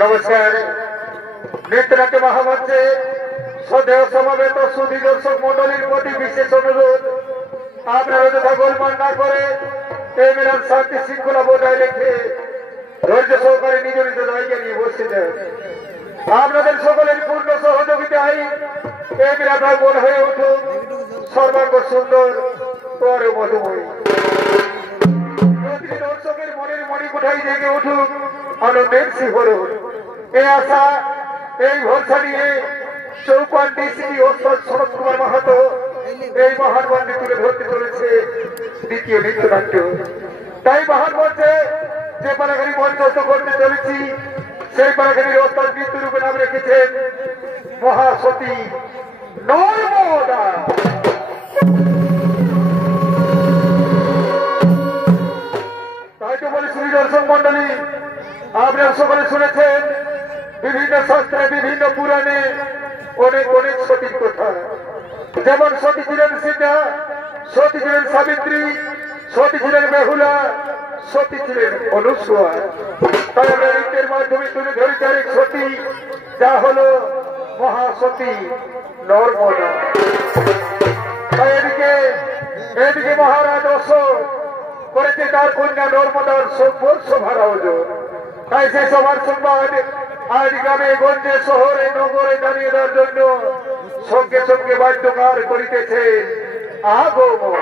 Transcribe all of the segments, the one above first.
नमस्कार नृत्यनाट्य महामंचे सदैव समवेत सुधी दर्शक मंडलीर प्रति विशेष अनुरोध आपनारा यथा गोलमाल ना करे मेरा शांति श्रृंखला बजाय रेखे धैर्य सहकारे निज निज जायगा निये बसे जान आपनादेर सकलेर पूर्ण सहयोगिताय मेरा भाई मन हये उठुक सर्वांग सुंदर और मधुमयी प्रति दर्शकेर मनेर मणिकोठाय जेगे उठुक आनंदेर शिहरण आशा भरसा निये चौपान डिसिपि ओस्ताद शरद कुमार माहातो महान बांधे तुले धरते चलेছে द्वितीय नृत्यनाट्य ताई महान मंचे যে পালাখানি মঞ্চস্থ করতে চলেছি সেই পালাখানির ওস্তাদ নৃত্য রূপে নাম রেখেছেন মহাসতী নর্মদা। তাই তো বলি শ্রী দর্শক মন্ডলী আপনারা সকলে শুনেছেন বিভিন্ন শাস্ত্রে বিভিন্ন পুরাণে অনেক অনেক সতীর কথা যেমন সতী ছিলেন সীতা সতী ছিলেন সাবিত্রী সতী ছিলেন বেহুলা সতী ছিলেন অনুসূয়া তাই আমরা নৃত্যের মাধ্যমে তুলে ধরেছি আরেক সতী যা হলো মহাসতী নর্মদা। তাই এদিকে মহারাজ অশোক করেছে তার কন্যা নর্মদার সভার আয়োজন তাই সে সভার সংবাদ আজ গ্রামে গঞ্জে শহরে নগরে জানিয়ে দেওয়ার জন্য সঙ্গে সঙ্গে বাদ্যকার করিতেছে আগমন।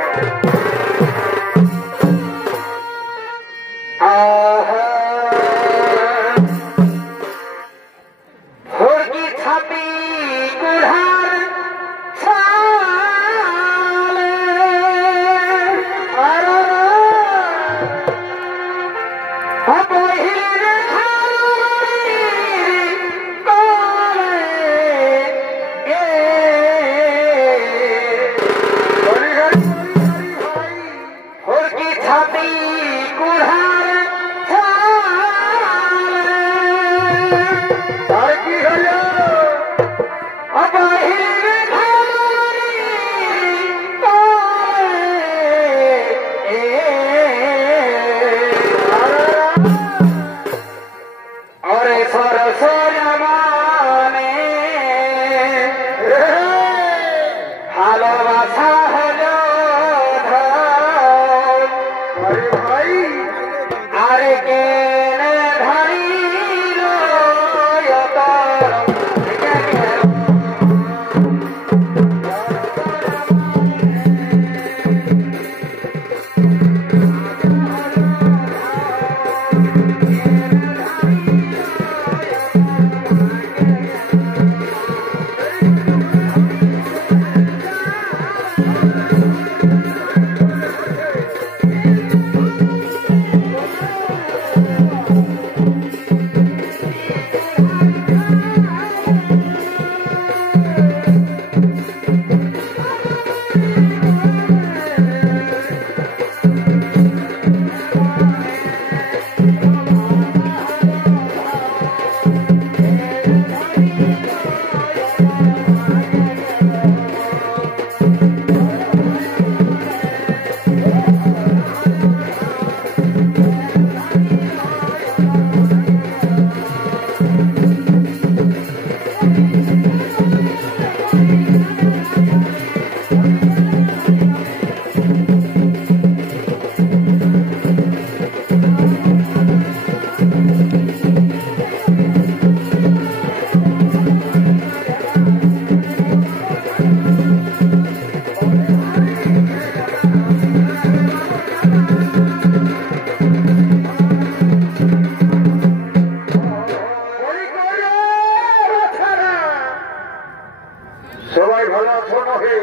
সবাই ভালো আছো নাকি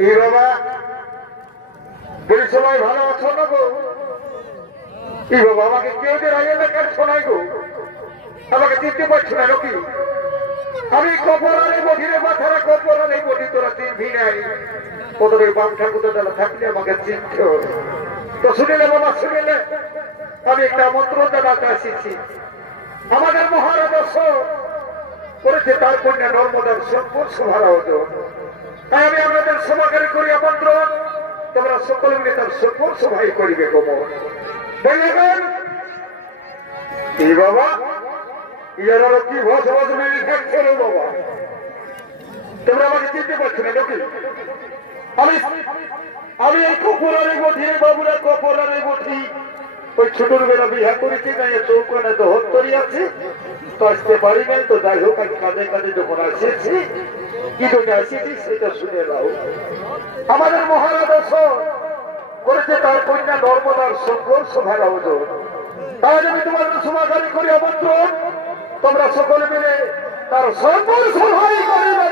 এই বাবা বলি সবাই ভালো আছো না গো এই বাবা আমাকে কেউ যে রাইয়া দেখার শোনাই গো আমাকে চিনতে পারছো না নাকি আমি কপরালে বঠিরে মাথারা কপরালে বঠি তোরা চিনবি নাই ওদের বাম ঠাকুর দাদা থাকলে আমাকে চিনতে হবে তো শুনিলে বাবা শুনিলে আমি একটা মন্ত্র জানাতে এসেছি আমাদের মহারাজ করেছে তার কন্যা নর্মদার সম্পূর্ণ সভার আয়োজন তাই আমি আপনাদের সভাকারী করি আমন্ত্রণ তোমরা সকল মিলে তার সম্পূর্ণ সভাই করিবে গোমর বললেন এই বাবা ইয়ারা কি বসবাস মিলে থাকছে রে বাবা তোমরা আমাকে চিনতে পারছো না নাকি আমি এই কপরারে বঠি বাবুরা কপরারে বঠি ওই ছোটর বেলা বিহা করেছি না চৌকানে তো হত্তরি আছে তো আসতে পারি নাই তো যাই হোক আজ কাঁধে কাঁধে যখন আসিয়েছি কি জন্য আসিয়েছি সেটা শুনে নাও আমাদের মহারাজ করেছে তার কন্যা নর্মদার সংকল সভার আয়োজন তাই আমি তোমাদের সমাধানী করি আমন্ত্রণ তোমরা সকলে মিলে তার সকল সভাই করিবে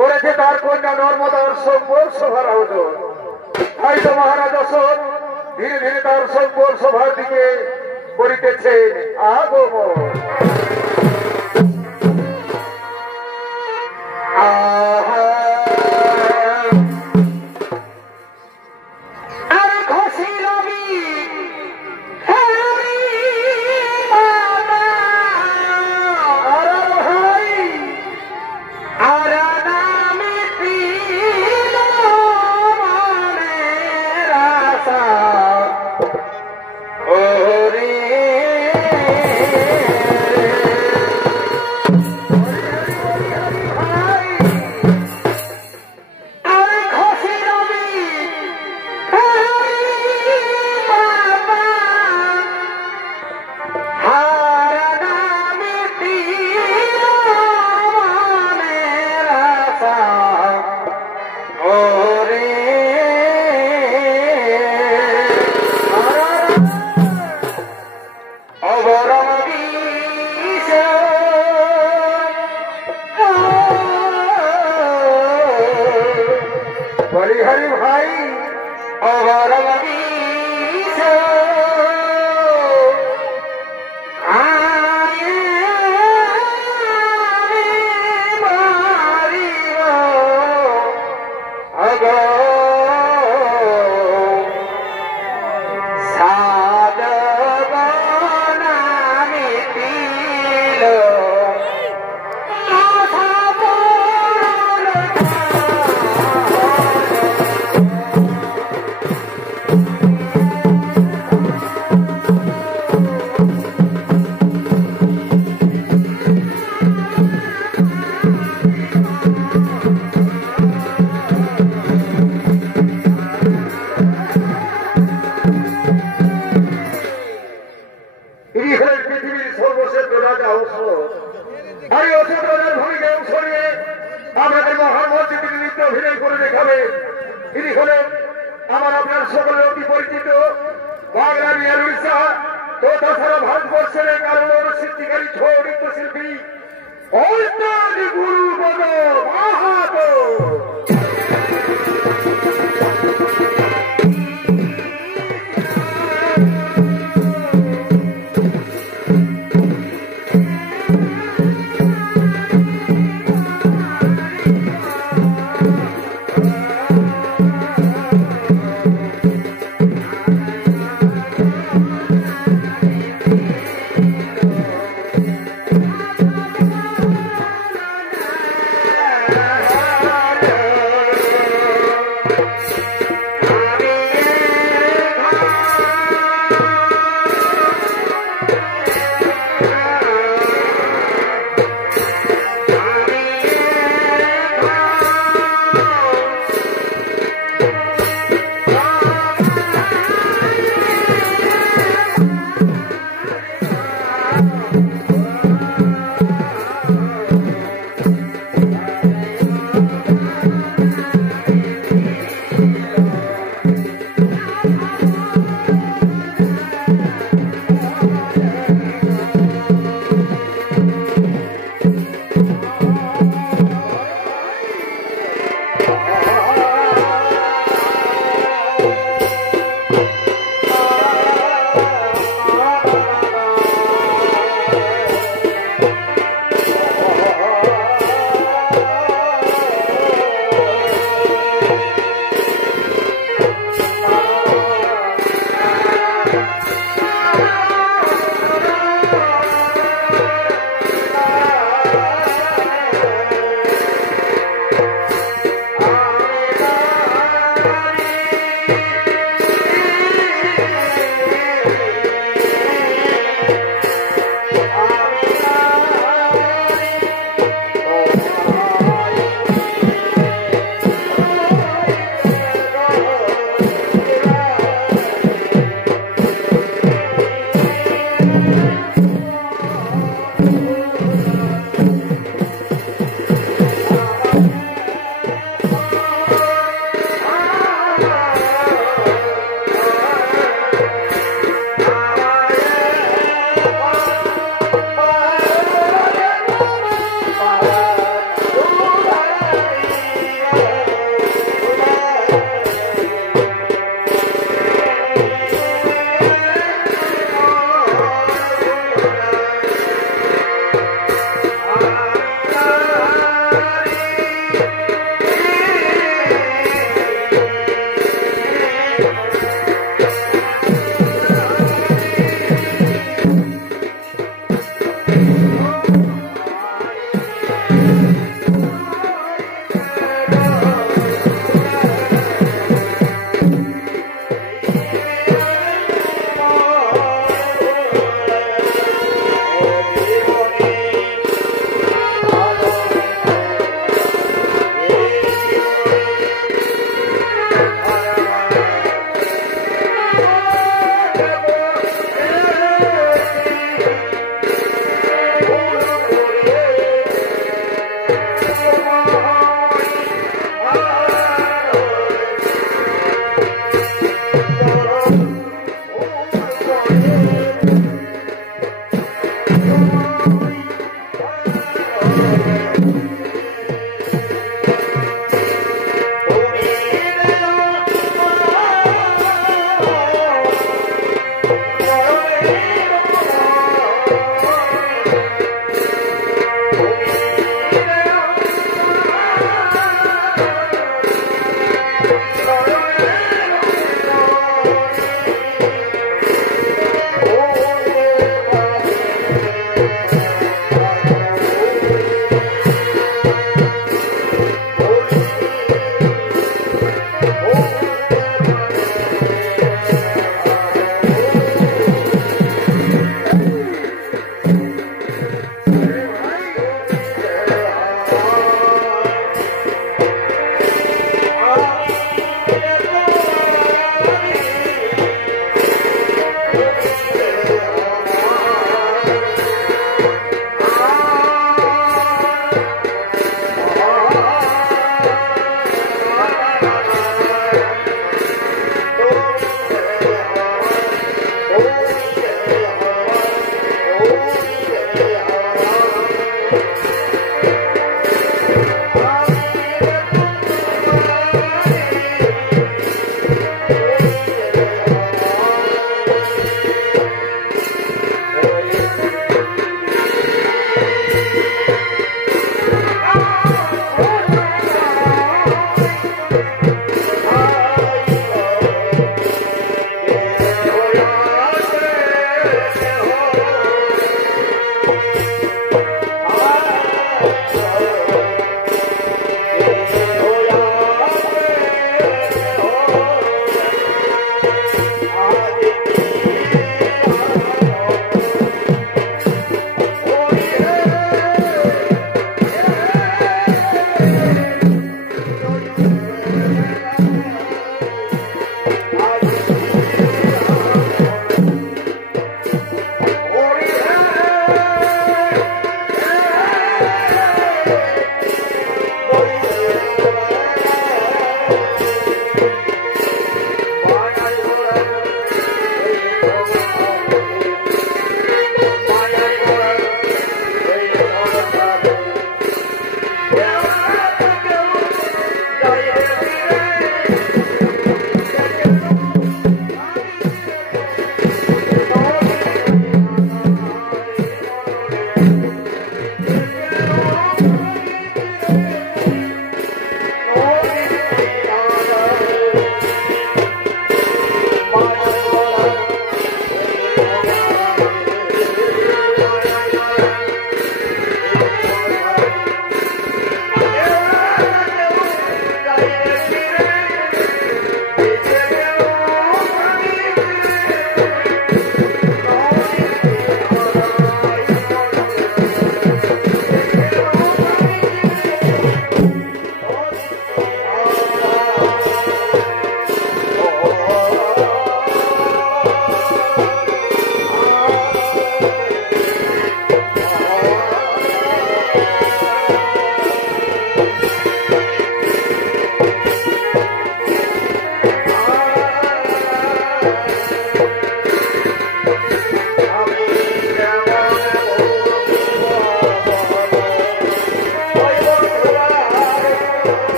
করেছে তার কন্যা নর্মদার সম্পূর্ণ সভার আয়োজন হয়তো মহারাজ ধীরে ধীরে তার সম্পূর্ণ সভার দিকে করিতেছে আগমন ভারতবর্ষের কারণ সৃষ্টিকারী ছৌ নৃত্যশিল্পী গুরু বল মাহাতো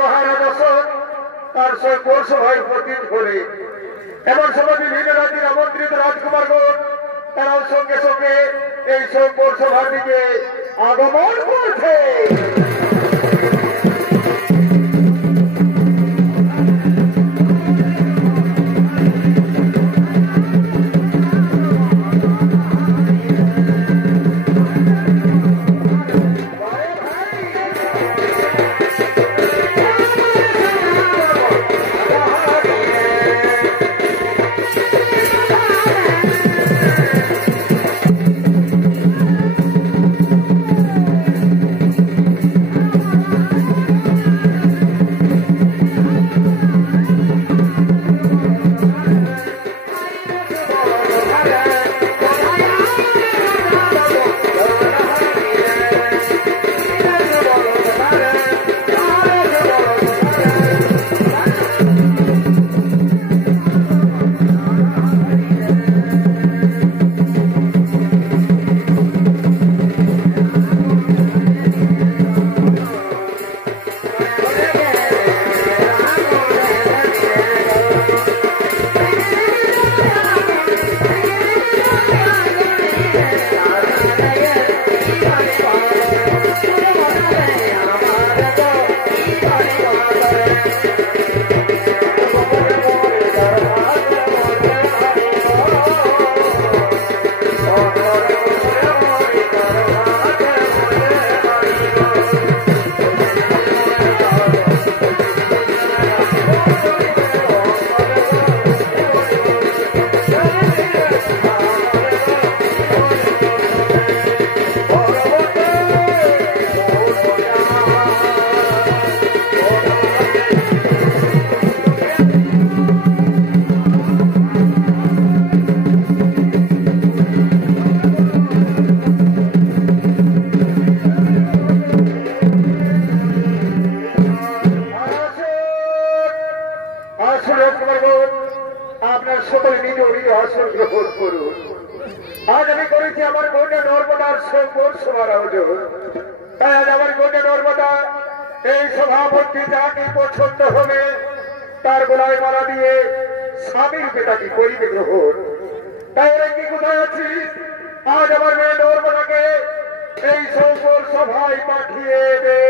মহারাজ অশোক তার পৌরসভায় উপস্থিত করে এমন সময় বিভিন্ন রাজ্যের আমন্ত্রিত রাজকুমারগণ তারাও সঙ্গে সঙ্গে এই সব পৌরসভার দিকে আগমন করছে। আপনার সকলে নিজ নিজ আসন গ্রহণ করুন। আজ আমি করেছি আমার কন্যা নর্মদার সভার আয়োজন। তাই আজ আমার কন্যা নর্মদা এই সভাপতি যাকে পছন্দ হবে তার গলায় মালা দিয়ে স্বামীর পিতাকে করিবে গ্রহণ। তাই কি কোথায় আছি? আজ আমার মেয়ে নর্মদাকে এই সভায় পাঠিয়ে দে।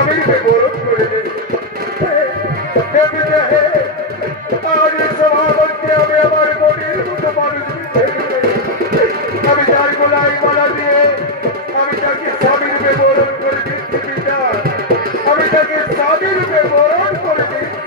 স্বামীর বিবরণ করে দেবে আজ সভাপতি আমি আমার মনের মতো মানুষ আমি তার গোলায় মালা দিয়ে আমি তাকে স্বামীর বিবরণ করে দিচ্ছি পিতা আমি তাকে স্বামীর বিবরণ করে দিচ্ছি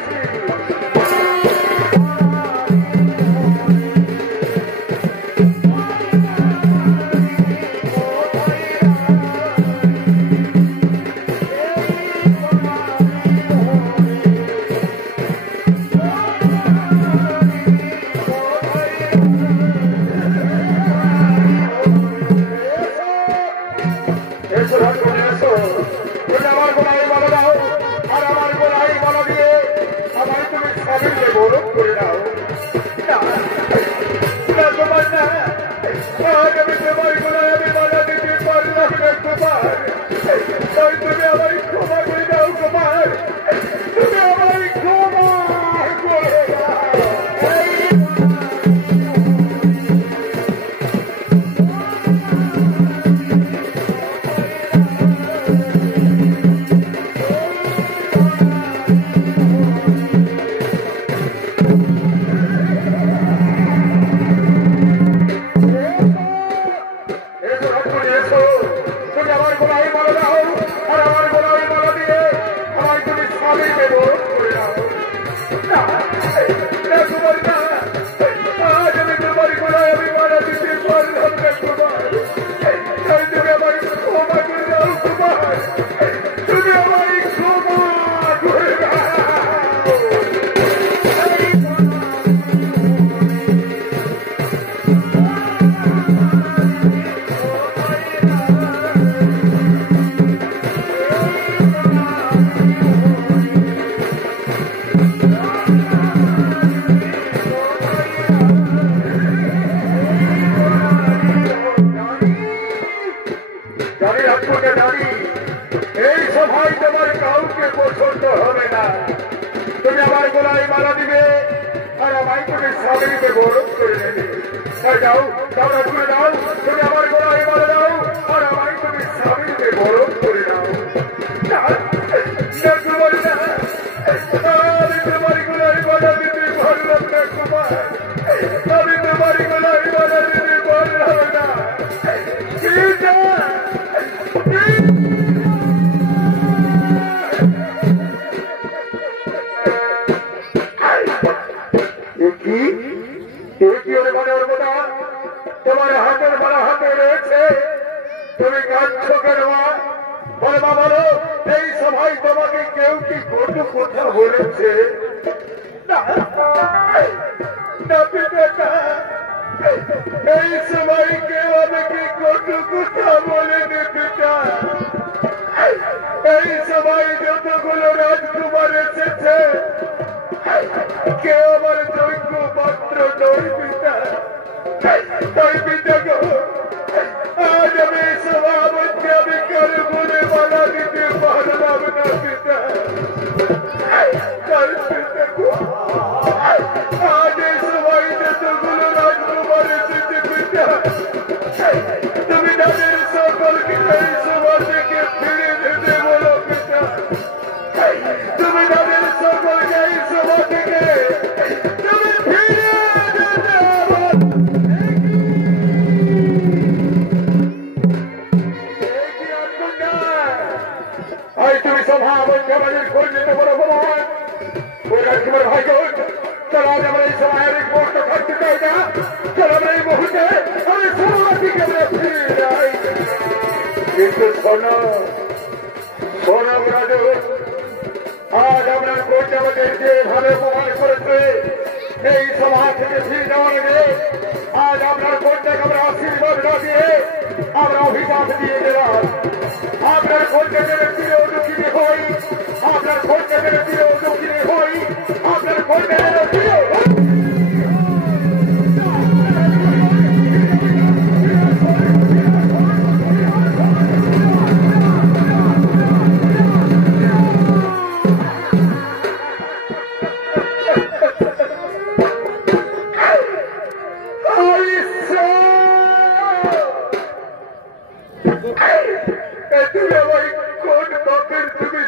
তুমি আমায় কোন পাপের তুমি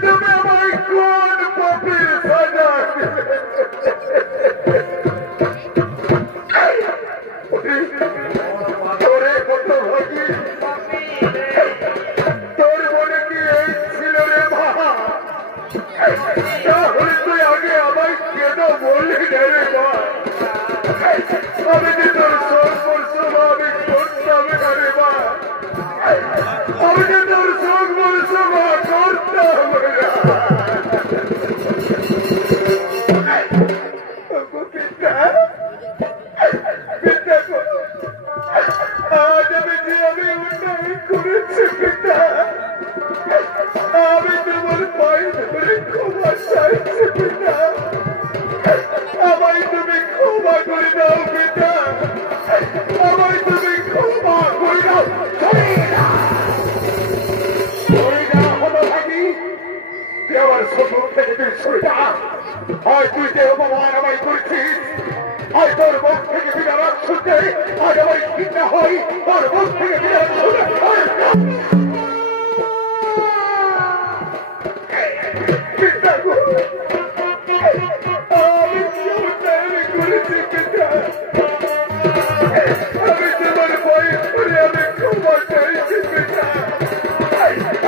তুমি আমার কোন পাপের সাজা তোরে কত ভাগি তোর মনে কি এই ছিল রে মা তাহলে তুই আগে আমায় কেন বললি না রে মা আমি যে তোর সব পরিশ্রম আমি করতাম না রে মা আমি যে তোর সব পরিশ্রম করতাম না আজ আমি যে আমি উন্নয়ন করেছি পিতা আমি তোমার পায়ে ধরে ক্ষমা চাইছি পিতা আমায় তুমি ক্ষমা করে দাও পিতা আমায় তুমি ক্ষমা করে দাও হলো ভাবি তুই আমার সম্মুখ থেকে তুই সরে যা হয় তুই যে অপমান আমায় করছিস আর তোর মুখ থেকে বিদারাত শুনতে আজ আমার চিন্তা হয় তোর মুখ থেকে বিদারাত শুনতে আমি তোমার বয়স করে আমি ক্ষমা চাইছি পিতা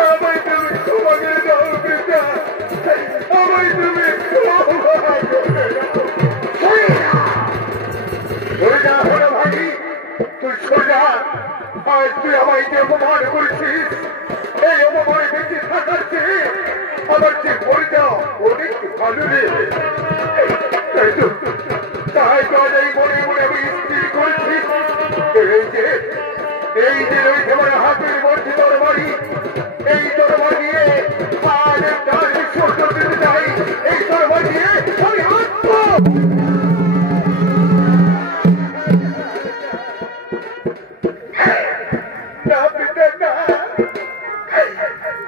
আমায় তুমি ক্ষমা করে দাও পিতা আমায় তুমি ক্ষমা করে দাও ভাই তুই সোজা আজ তুই আমায় যে অপমান করেছিস এই অপমানে বেঁচে থাকার চেয়ে আমার যে পরিচা অনেক ভালো রে তাই তো আজ এই মনে মনে আমি স্থির করেছি এই যে রয়েছে আমার হাতের মধ্যে তরবারি এই তরবারি দিয়ে আজ তার বিসর্জন দিতে চাই এই তরবারি দিয়ে আমি আত্ম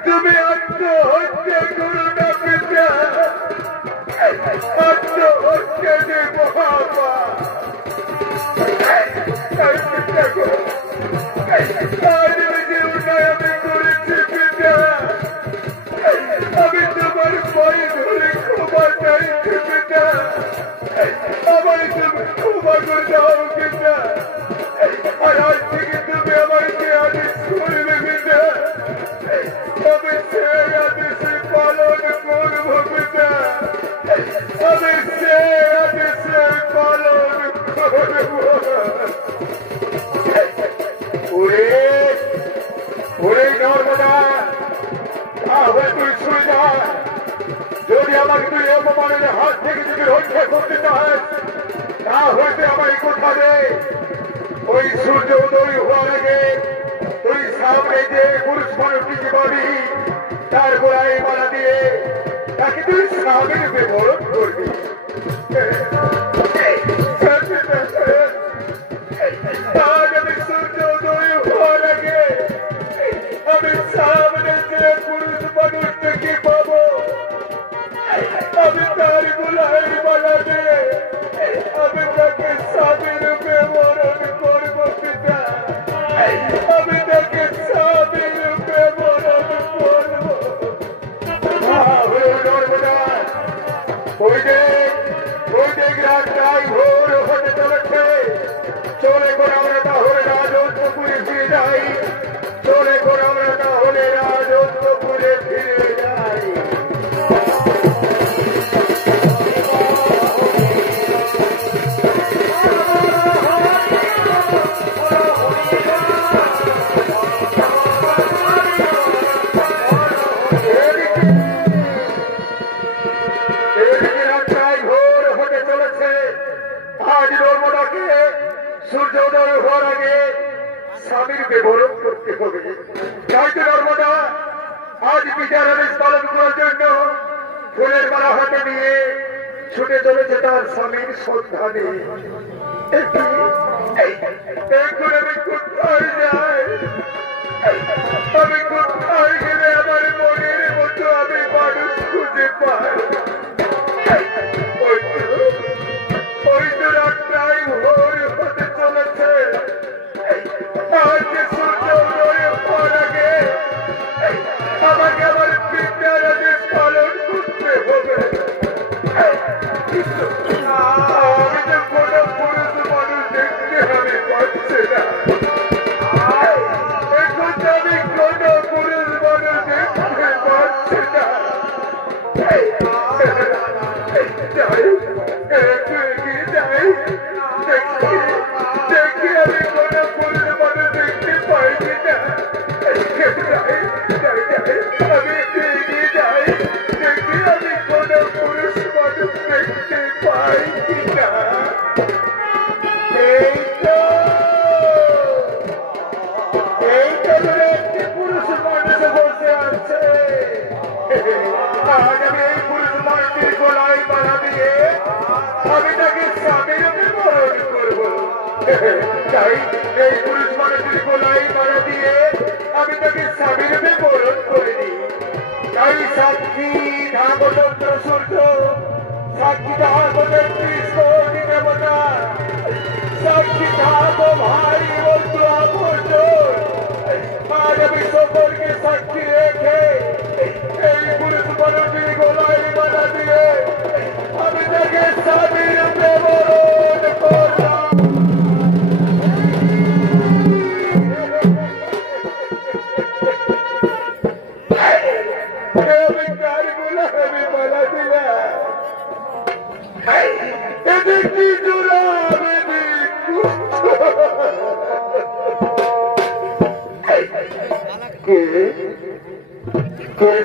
তুমি আত্মহত্যা করো না পিতা আত্মহত্যা দেব বাবা যে উন্নয়ন আমি করেছি পিতা আমি তোমার পায়ে ধরে ক্ষমা চাইছি পিতা আমায় তুমি ক্ষমা করে দাও পিতা আর আজ থেকে তুমি আমাকে আদেশ করবে পিতা আমি সে আদেশে পালন করবো পিতা আমি সে আদেশে পালন করবো ওরে নর্মদা তাহলে তুই শুনে যা যদি আমাকে তুই অপমানের হাত থেকে যদি রক্ষা করতে চাস তা হইতে আমায় কোথা দে ওই সূর্য উদয় হওয়ার আগে তুই সামনে যে পুরুষ মানুষটিকে পাবি তার গোড়ায় মালা দিয়ে তাকে তুই স্বামীর বিবরণ করবি আজ আমি সূর্য উদয় হওয়ার আগে আমি সামনে যে পুরুষ মানুষটিকে পাবো আমি তার গোলায় মালা দিয়ে আমি তাকে স্বামীর বিবরণ করবো পিতা আমি তাকে স্বামীর বিবরণ করবো ওই দেখ রাতটাই ভোর হতে চলেছে চলে করে আমরা তাহলে রাজত্বপুরে ফিরে যাই চলে করে আমরা তাহলে রাজত্বপুরে ফিরে যাই আজ নর্মদাকে সূর্যোদয় হওয়ার আগে স্বামীর বিবরণ করতে হবে তাই তো নর্মদা আজ বিচার আদেশ পালন করার জন্য ফুলের মালা হাতে নিয়ে ছুটে চলেছে তার স্বামীর সন্ধানে এখন আমি কোথায় যাই আমি কোথায় গেলে আমার মনের মতো আমি মানুষ খুঁজে পাই ওই তো রাতটাই ভোর হতে চলেছে আজ সূর্য উদয় হওয়ার আগে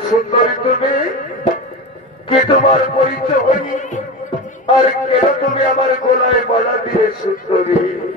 सुंदरी तुम्हें कि तुम्हार परिचय हयनि और केन तुम्हें आमार गलाय माला दिए सुंदरी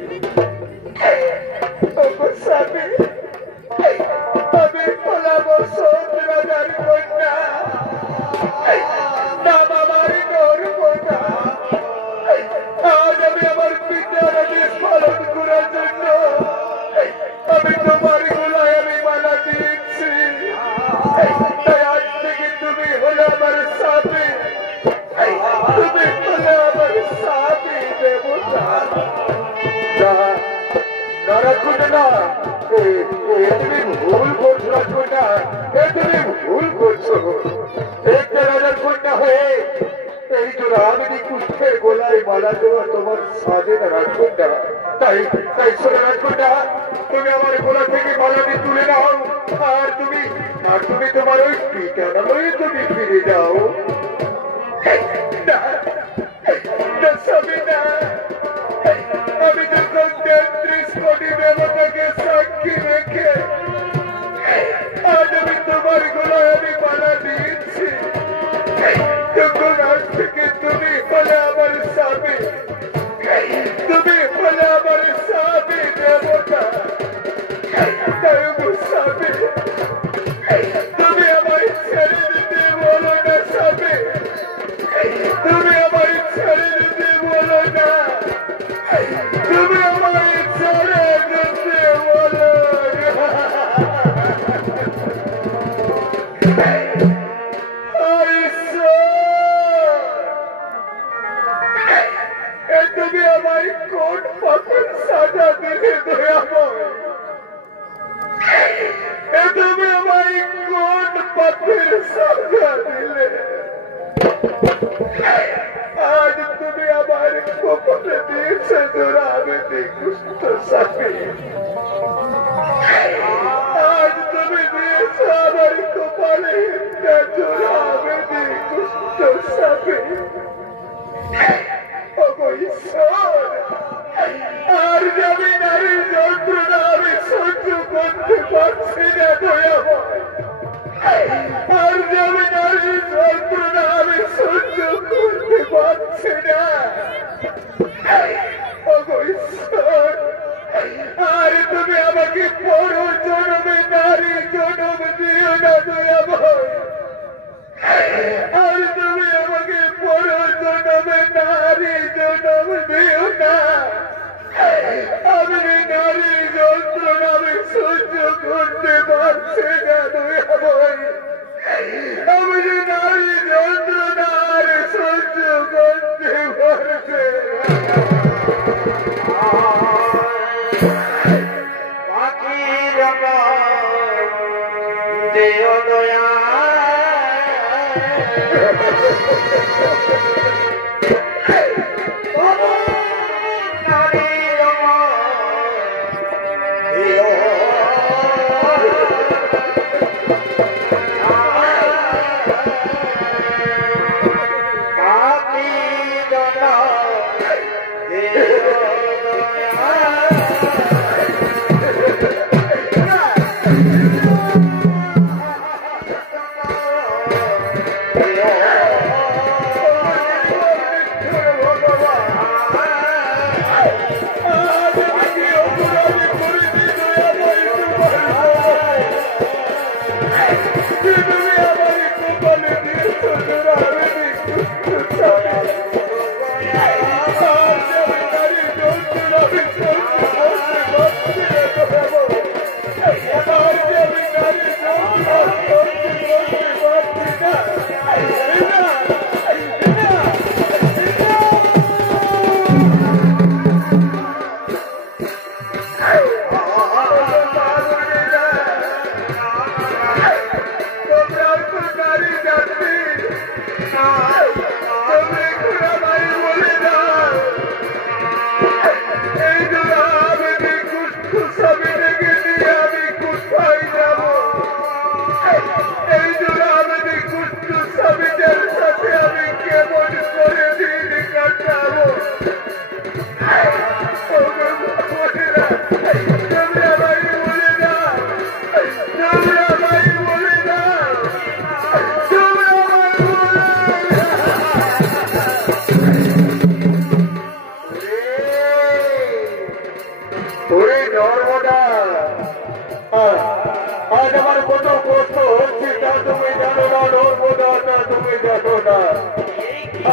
না নর্মদা না তুমি জানো না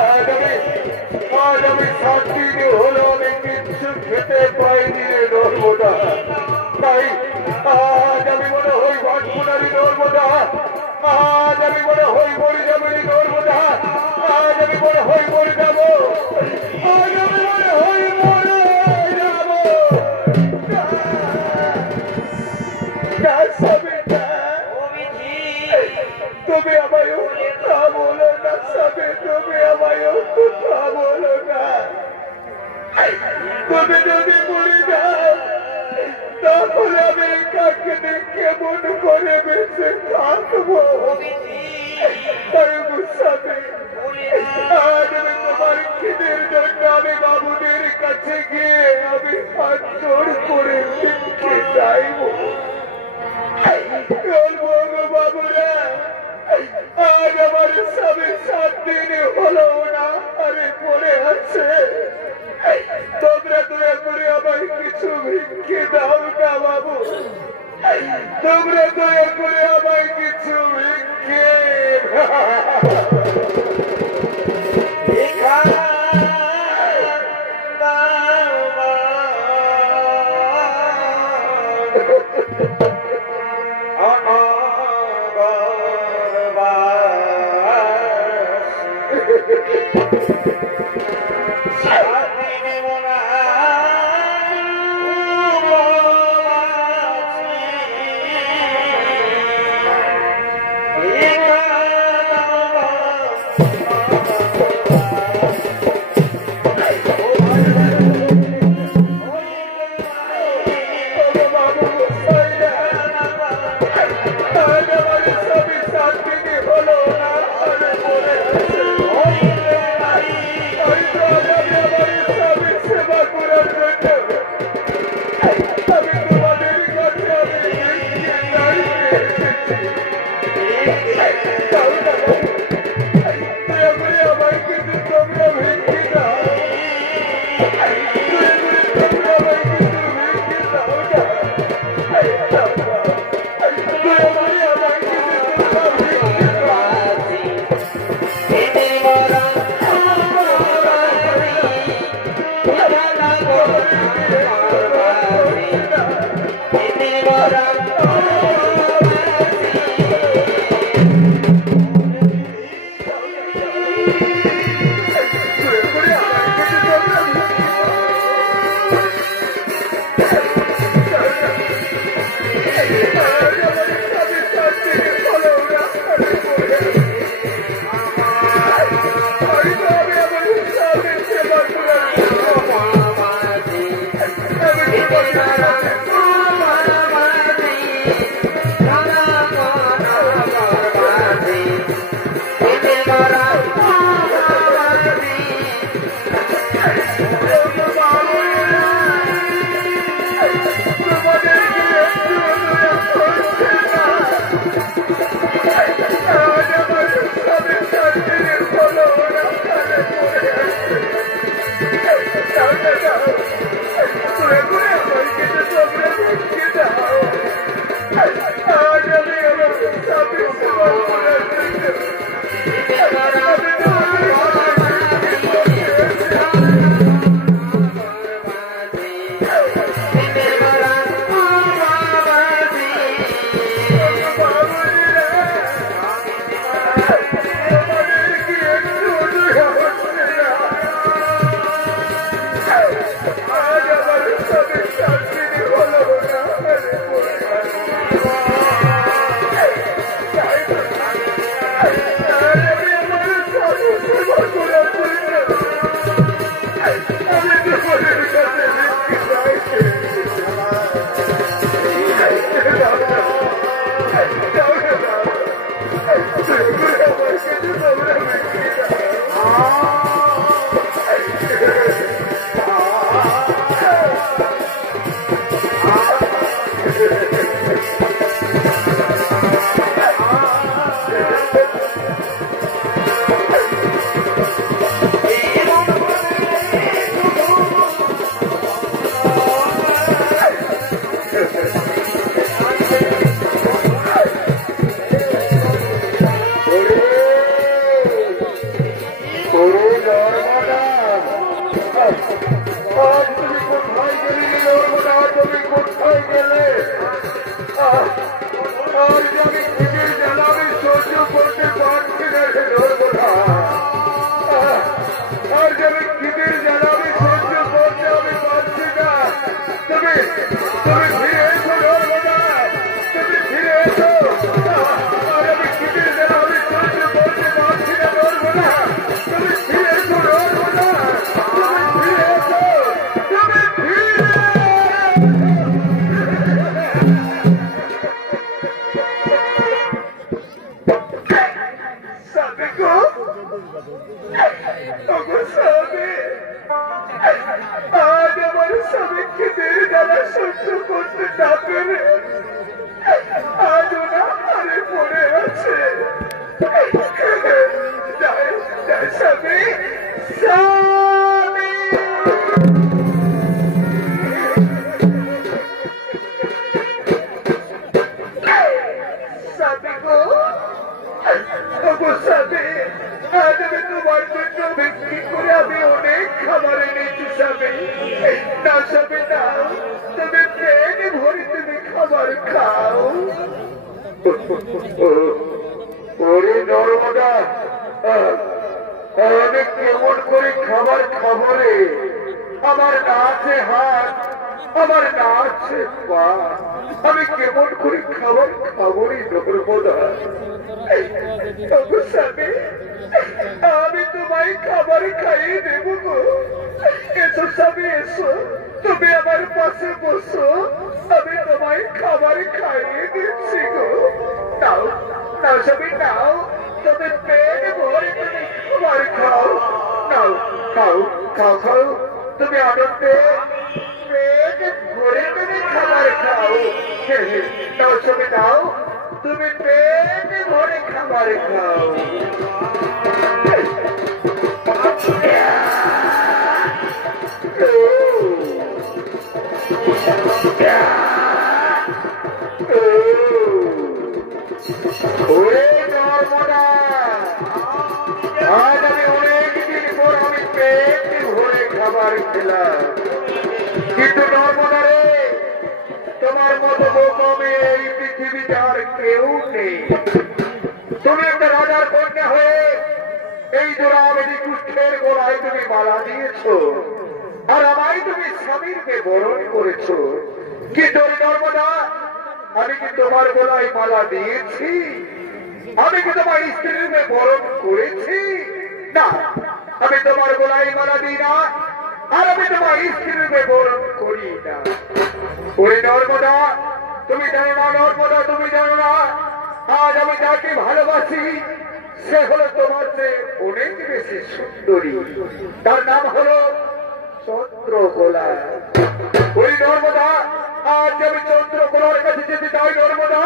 আজ আমি 7 দিন হলো আমি কিচ্ছু খেতে পাইনি রে নর্মদা তাই আজ আমি মনে হই ভাটপুরারি নর্মদা আজ আমি মনে হই মরে যাবো নর্মদা আজ আমি মনে হই মরে যাবো আজ আমি মনে হই মরে যাবো তুমি আমায় কথা বলো না সবে তুমি আমায় কথা বলো না তুমি যদি মরে যাও তাহলে আমি কাকে কেমন করে বেঁচে থাকবো আজ আমি তোমার খিদের জন্য আমি বাবুদের কাছে গিয়ে আমি হাত জোড় করে ভিক্ষে চাইবো বাবুরা আজ আমার স্বামী 7 দিন হলো না আরে পড়ে আছে তোমরা দয়া করে আমায় কিছু ভিক্ষে দাও না বাবু তোমরা দয়া করে আমায় কিছু ভিক্ষে আজ তুমি কোথায় গেলে নর্মদা, তুমি কোথায় গেলে? আজ আমি খিদের জ্বালা আমি সহ্য করতে পারছি না রে নর্মদা। আজ আমি খিদের জ্বালা আমি সহ্য করতে আমি পারছি না। তুমি ফিরে এসো নর্মদা, তুমি ফিরে এসো। আর আমি খিদের জ্বালা আমি সহ্য করতে পারছি না নর্মদা, তুমি ফিরে এসো নর্মদা, তুমি ফিরে এসো, তুমি ফিরে। স্বামী গো, ওগো স্বামী, আজ আমার স্বামী খিদের জ্বালা সহ্য করতে না পেরে আজ ওরা হারে পড়ে আছে। স্বামী, স্বামী, স্বামী গো, ওগো স্বামী, আজ আমি তোমার জন্য বিক্রি করে আমি অনেক খাবার এনেছি স্বামী। না স্বামী না, তুমি পেট ভরে তুমি খাবার খাও। ওরে নর্মদা, আমি কেমন করে খাবার খাবো রে? আমার না আছে হাত, আমার না আছে পা, আমি কেমন করে খাবার খাবো রে নর্মদা? স্বামী, আমি তোমায় খাবার খাইয়ে দেবো গো। এসো স্বামী, এসো, তুমি আমার পাশে বসো, আমি তোমায় খাবার খাইয়ে দিচ্ছি গো। নাও নাও স্বামী, নাও, তুমি পেট ভরে তুমি খাবার খাও। নাও, খাও খাও খাও, তুমি আনন্দে পেট ভরে তুমি খাবার খাও। নাও স্বামী, নাও, তুমি পেট ভরে খাবার খাও। ওরে নর্মদা, আজ আমি অনেকদিন পর আমি পেট ভরে খাবার খেলাম, কিন্তু নর্মদা রে, তোমার মতো বৌমে এই পৃথিবীতে আর কেউ নেই। তুমি একটা রাজার কন্যা হয়ে এই জোড়াবেদী কুষ্ঠের গোড়ায় তুমি মালা দিয়েছো, আর আমায় তুমি স্বামীরকে বরণ করেছো। কিন্তু নর্মদা, আমি কি তোমার গলায় মালা দিয়েছি? আমি কি তোমার স্ত্রীর বরণ করেছি? না, আমি তোমার গলায় মালা দিই না, আর আমি তোমার স্ত্রীর বরণ করি না। ওরে নর্মদা, তুমি জানো না নর্মদা, তুমি জানো না, আজ আমি যাকে ভালোবাসি সে হলো তোমার চেয়ে অনেক বেশি সুন্দরী। তার নাম হলো চন্দ্রকলা। ওই নর্মদা, আজ আমি চন্দ্রকলার কাছে যেতে চাই নর্মদা,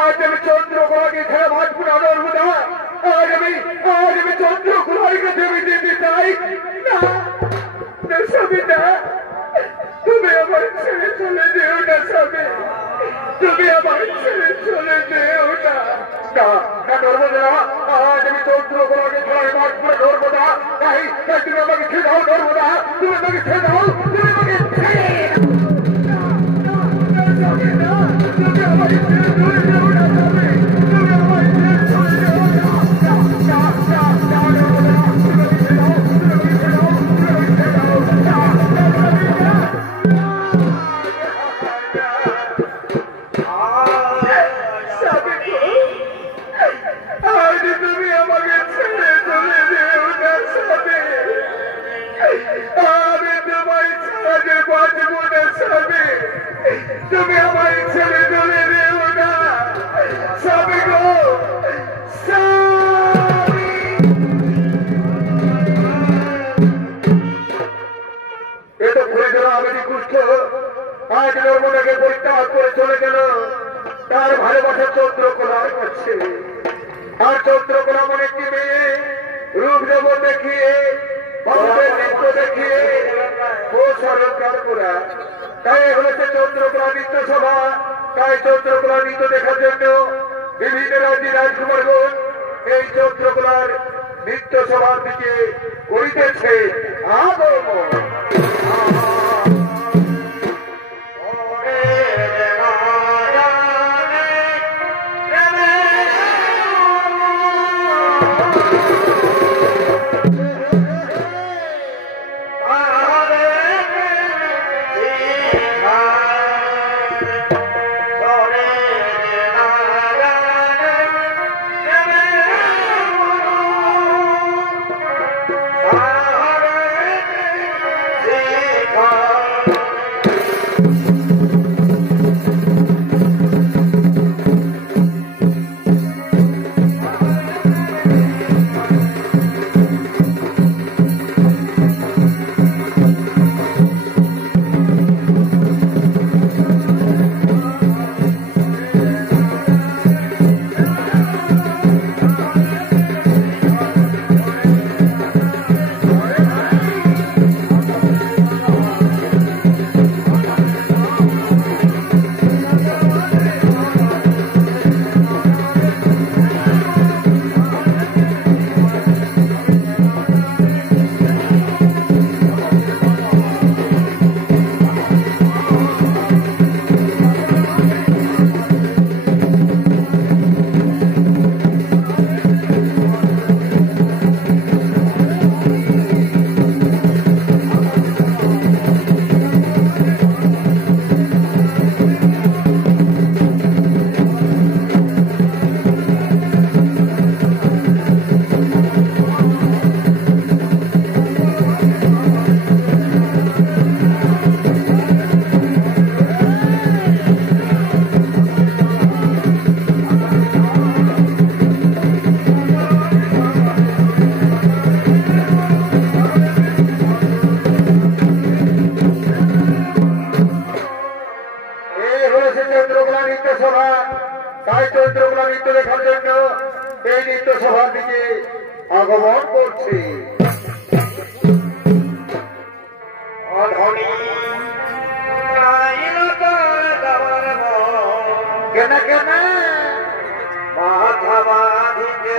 আজ আমি চন্দ্রকলাকে খেলা বাঁচবো না নর্মদা, আজ আমি চন্দ্রকলার কাছে আমি যেতে চাই না। স্বামী না, তুমি আমার ছেড়ে চলে যেও না স্বামী, তুমি আমার ছেড়ে চলে যেও না। নর্মদা, আজ আমি চন্দ্রকলাকে খেলায় বাঁচবো না নর্মদা, তাই তুমি আমাকে ছেড়ে দাও নর্মদা, তুমি আমাকে ছেড়ে দাও, তুমি আমাকে ছেড়ে তুমি আমার ছেলে চলে যেও না স্বামী গো, স্বামী। এত ঘুরে গেল আবেদী কুষ্ঠ, আজ নর্মদাকে পরিত্যাগ করে চলে গেল তার ভালোবাসা চন্দ্রকলার কাছে। আর চন্দ্রকলা মনে একটি মেয়ে রূপ জবর দেখিয়ে, মানুষের নৃত্য দেখিয়ে অলঙ্কার করা, তাই হয়েছে চন্দ্রকলা নৃত্য সভা। তাই চন্দ্রকলা নৃত্য দেখার জন্য বিভিন্ন রাজ্যের রাজকুমারগণ এই চন্দ্রকলার নৃত্য সভার দিকে করিতেছে আগমন। দেখার জন্য এই নৃত্য সভার দিকে আগমন করছে। কেন কেন মাথা বাঁধিতে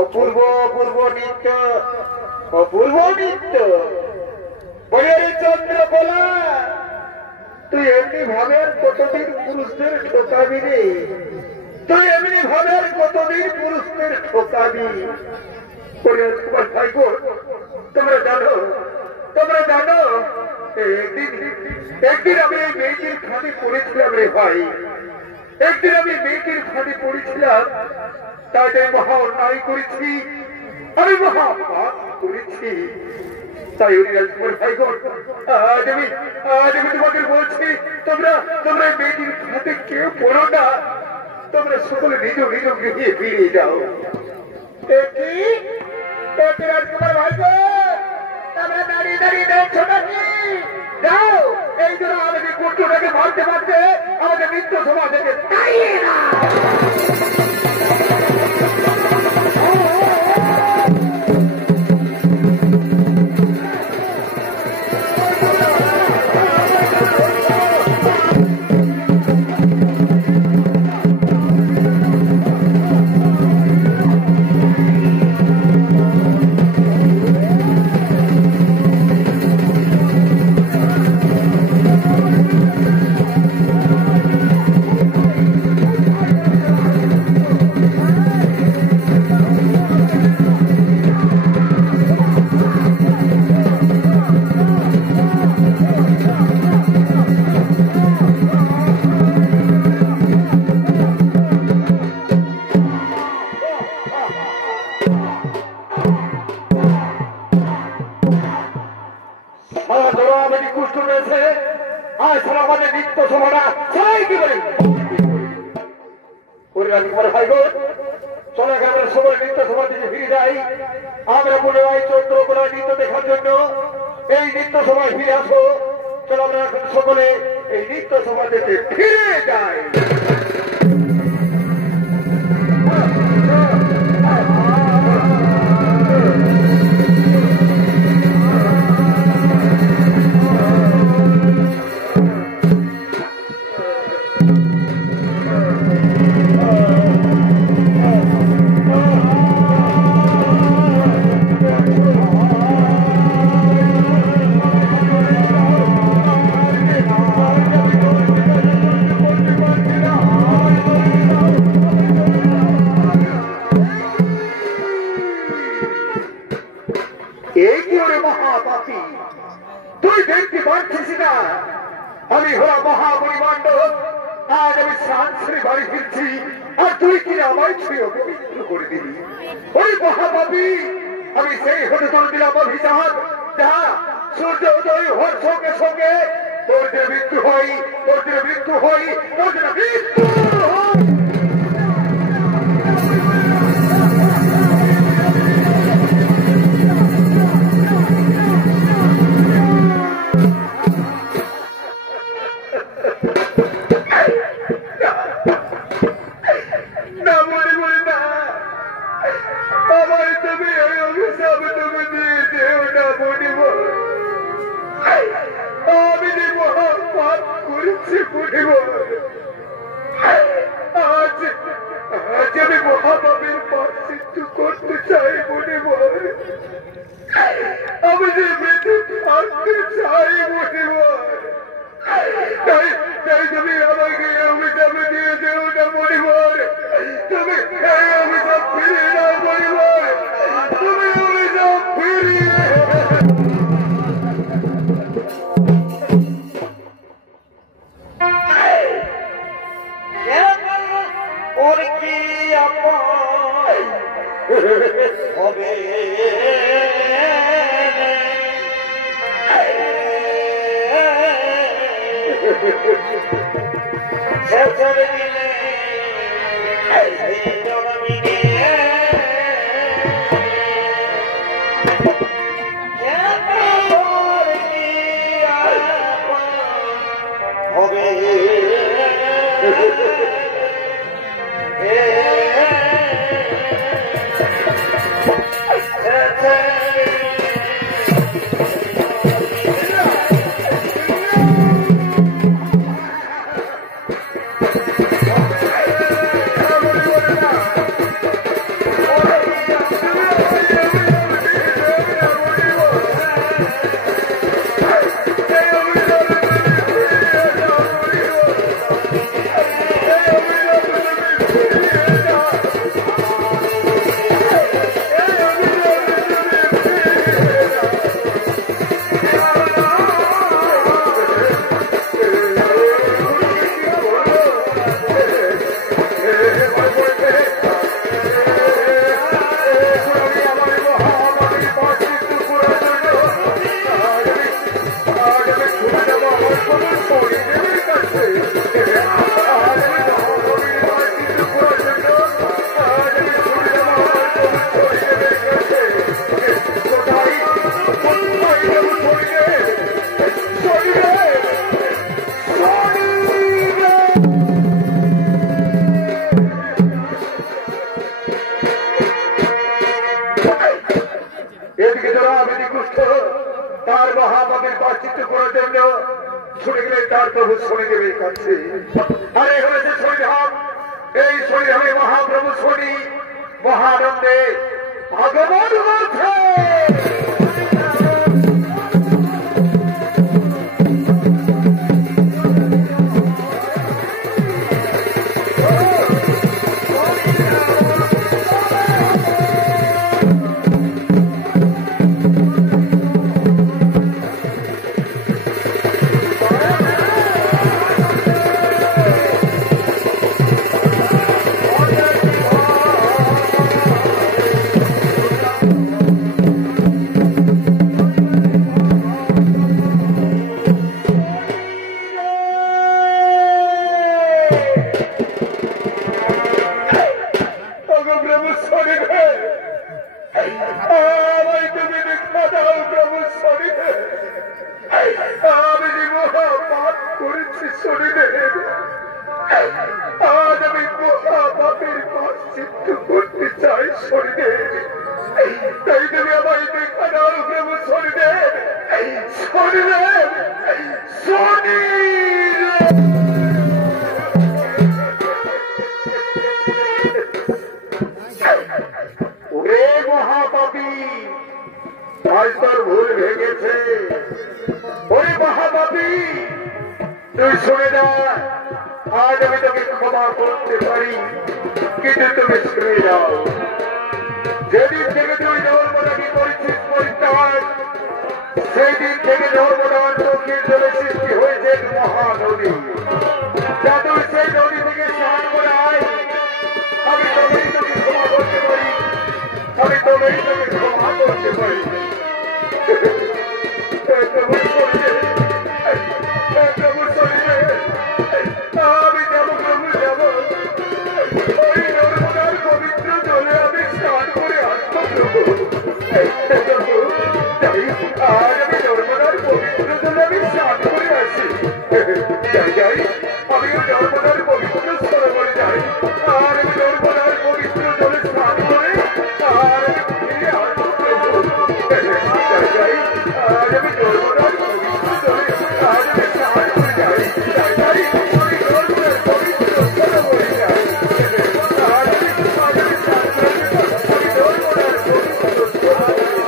অপূর্ব অপূর্ব নৃত্য, অপূর্ব নৃত্য। বলে চন্দ্রকলা, তুই এমনি ভাবে কতদিন পুরুষদের ঠকাবি রে? তুই এমনি ভাবে কতদিন পুরুষদের ঠকাবি? তোমার ভাই বোন, তোমরা জানো, তোমরা জানো একদিন আমি এই মেয়েটির ফাঁদে পড়েছিলাম রে ভাই। একদিন আমি মেয়েটির ফাঁদে পড়েছিলাম, তাই মহা অন্যায় করেছি, আমি মহা পাপ করেছি। তাই ভাই বোন, আজ আমি তোমাকে বলছি, তোমরা তোমরা মেয়েটির ফাঁদে কেউ পড়ো না, তোমরা সকলে নিজ নিজ গৃহে ফিরে যাও। রাজকুমার ভাই বোন, আমরা দাঁড়িয়ে দাঁড়িয়ে দেখছো নাকি? যাও, এই জন্য আমাদের কুট্টুটাকে মারতে মারতে আমাদের মৃত্যু সভা থেকে তাড়িয়ে না। আমরা পুনরায় চন্দ্রকোনা নৃত্য দেখার জন্য এই নৃত্য সভায় ফিরে আসবো। চলো আমরা এখন সকলে এই নৃত্য সভা থেকে ফিরে যাই। আমি হলাম মহাপরিমণ্ডল। আজ আমি স্নান ছেড়ে বাড়ি ফিরছি, আর তুই কি আমায় ছুঁয়ে অপবিত্র করে দিবি? ওই মহাপাপী, আমি সেই হতে তোর দিলাম অভিযান, যা সূর্য উদয় হওয়ার সঙ্গে সঙ্গে তোর যে মৃত্যু হয়, তোর যে মৃত্যু হয়, তোর যে মৃত্যু হয়। আমি মহাপাপের প্রায়শ্চিত্ত করতে চাই মনিবর, আমি যে বেঁচে থাকতে চাই মনিবর, তাই তুমি আমাকে অভিশাপ দিয়ে দেও না মনিবর, তুমি এই অভিশাপ ফিরিয়ে দাও মনিবর, তুমি অভিশাপ ফিরিয়ে। হবে তার মহাপাপের প্রায়শ্চিত্ত করার জন্য ছুটে গেলে তার প্রভু শনি দেবে কাছে। আর এই হয়েছে শনিধাম, এই শনিধামে মহাপ্রভু শনি মহানন্দে আগমন করছে। আজ আমি মহাপাপের প্রায়শ্চিত্ত করতে চাই শনিদেব, তাই তুমি আমায় দেখা দাও প্রভু শনিদেব, শনিদেব, শনিদেব। ওরে মহাপাপী, আজ তোর ভুল ভেঙেছে। ওরে মহাপাপী, তুই শুনে যা, আজ আমি তোকে ক্ষমা করতে পারি, কিন্তু তুমি শুনে যাও। যেদিন থেকে তুই ধর্মটাকে করেছিস পরিত্যাগ, সেই দিন থেকে ধর্মটার চোখের জলে সৃষ্টি হয়েছে। এক মহানদী। যাতে সেই নদী থেকে স্নান করে আয়, আমি তবেই তোকে ক্ষমা করতে পারি, আমি তবেই তোকে ক্ষমা করতে পারি। আমি যাবো প্রভু, যাবো ওই নর্মদার পবিত্র জলে আমি স্নান করে আসবো প্রভু। আজ আমি নর্মদার পবিত্র জলে আমি স্নান করে আসি। যাই আমিও নর্মদার পবিত্র সরোবরে যাই, আর আমি নর্মদার পবিত্র জলে স্নান করে আর আমি ফিরে আসবো প্রভু। যাই আজ আমি নর্মদার পবিত্র জলে আজ আমি স্নান করে যাই, যাই আমি নর্মদার পবিত্র সরোবরে যাই। আজ আমি স্নান করে আমি নর্মদার পবিত্র সরোবরে।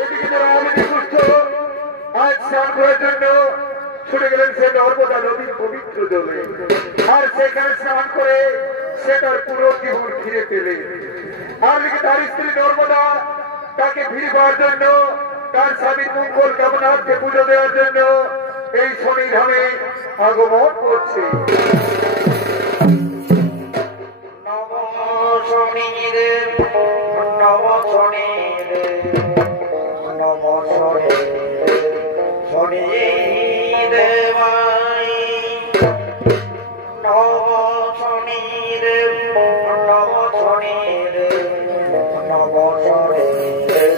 এদিকে যারা আমি দেখুচ্ছ আজ স্নান করার জন্য ছুটে গেলেন সে নর্মদা নদীর পবিত্র জলে, আর সেখানে স্নান করে সে তার পুরো জীবন ফিরে পেলে। আর দিকে তার স্ত্রী নর্মদা তাকে ফিরে পাওয়ার জন্য, তার স্বামীর মঙ্গল কামনার্থে পুজো দেওয়ার জন্য এই শনি ধামে আগমন করছে। নব শনিদেব, নব শনিদেব, নব শনিদেব, শনিদেবাই। নব শনিদেব, নব শনিদেব, নব শনিদেব,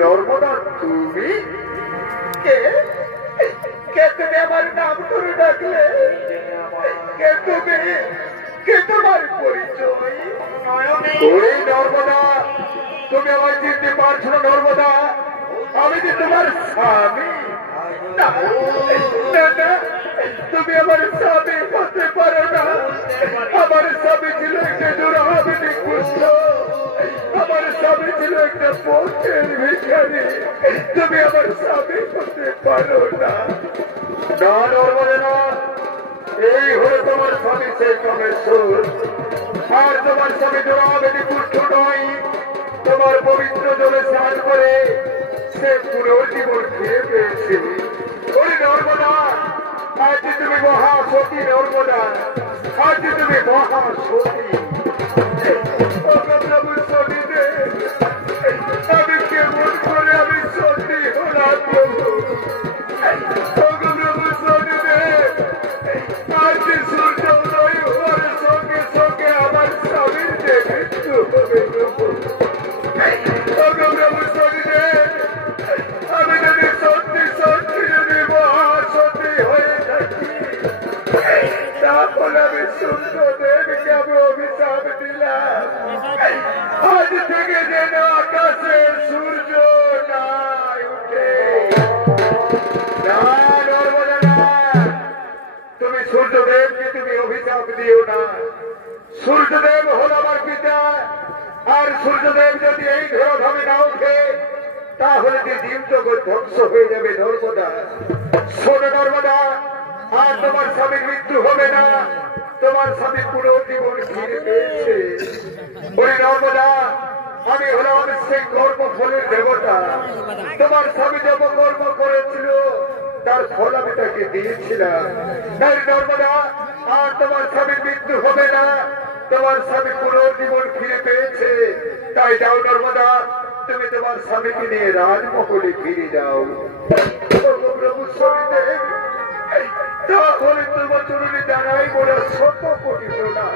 নর্মদা তুমি কে? কে তুমি আমার নাম করে ডাকলে? কে তুমি? কে তোমার পরিচয়? ওই নর্মদা, তুমি আমার চিনতে পারছো না নর্মদা? আমি যে তোমার স্বামী। না না, তুমি আমার স্বামী হতে পারো না। আমার স্বামী ছিল একটা দুরাহাবিনী কুষ্ঠ, আমার স্বামী ছিল একটা পথের ভিখারি। তুমি আমার স্বামী হতে পারো না। না নর্মদা না, এই হলো তোমার স্বামী সেই কামেশ্বর। আর তোমার স্বামী দুরাহাবিনী কুষ্ঠ নয়, তোমার পবিত্র জলে স্নান করে সে পুরো জীবন ফিরে পেয়েছে। ওই নর্মদা, আজ তুমি মহাসতী নর্মদা, আজ তুমি মহাসতী। প্রভু সতীদেব, আমি কেমন করে আমি সতী হলাম প্রভু? প্রভু সতীদেব, আজ সূর্য উদয় হওয়ার সঙ্গে সঙ্গে আমার স্বামীর যে মৃত্যু হবে প্রভু। প্রভু সতীদেব, আমি যদি সত্যি সত্যি যদি মহাসতী হয়ে থাকি, তাহলে আমি সূর্যদেবকে আমি অভিশাপ দিলাম, আজ থেকে যেন আকাশে সূর্য নাই উঠে। না নর্মদা না, তুমি সূর্যদেবকে তুমি অভিশাপ দিও না। সূর্যদেব হল আমার পিতা, আর সূর্যদেব যদি এই ধরাধামে না উঠে তাহলে যে জীব জগৎ ধ্বংস হয়ে যাবে নর্মদা। শোনো নর্মদা, আর তোমার স্বামীর মৃত্যু হবে না, তোমার স্বামী পুরো জীবন ফিরে পেয়েছে। ওই নর্মদা, আমি হলাম সেই কর্মফলের দেবতা। তোমার স্বামী যত কর্ম করেছিল তার ফল আমি তাকে দিয়েছিলাম। তাই নর্মদা, আর তোমার স্বামীর মৃত্যু হবে না, তোমার স্বামী পুরো জীবন ফিরে পেয়েছে। তাই যাও নর্মদা, তুমি তোমার স্বামীকে নিয়ে রাজমহলে ফিরে যাও। প্রভু শনিদেব, তাহলে তোমার চরণে জানাই বলে শত কোটি প্রণাম।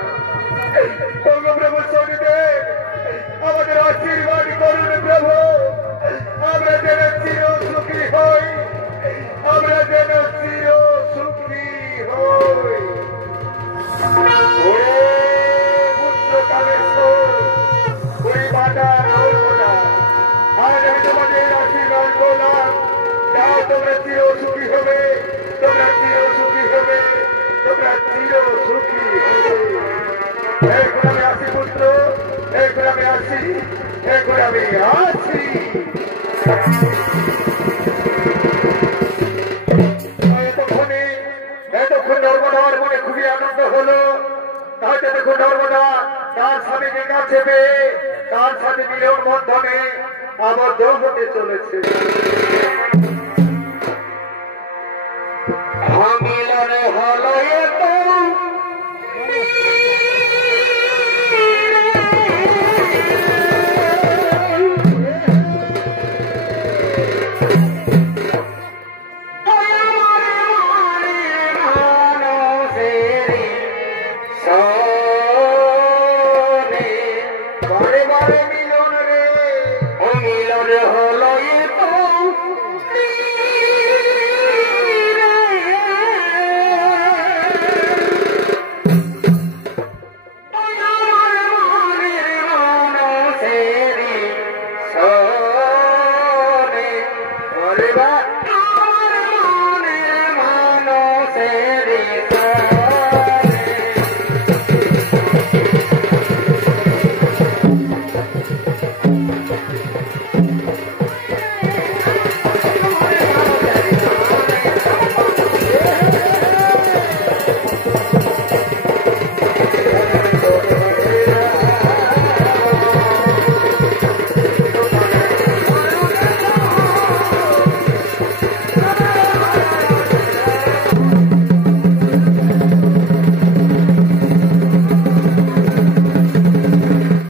প্রভু শনিদেব, আমাদের আশীর্বাদ করুন প্রভু, আমরা যেন চির সুখী হই, আমরা যেন চির সুখী হই। আজ আমি তোমাদের আশীর্বাদ করলাম, যাও তোমরা চির সুখী হবে, তোমরা চির সুখী হবে, তোমরা চির সুখী হবে। এখন আমি আসি পুত্র, এখন আমি আসি, এখন আমি আসি। এতক্ষণ নর্মদার মনে খুবই আনন্দ হলো। তাহলে দেখুন নর্মদা তার স্বামীকে কাছে পেয়ে তার সাথে মিলন বন্ধনে আবদ্ধ হতে চলেছে।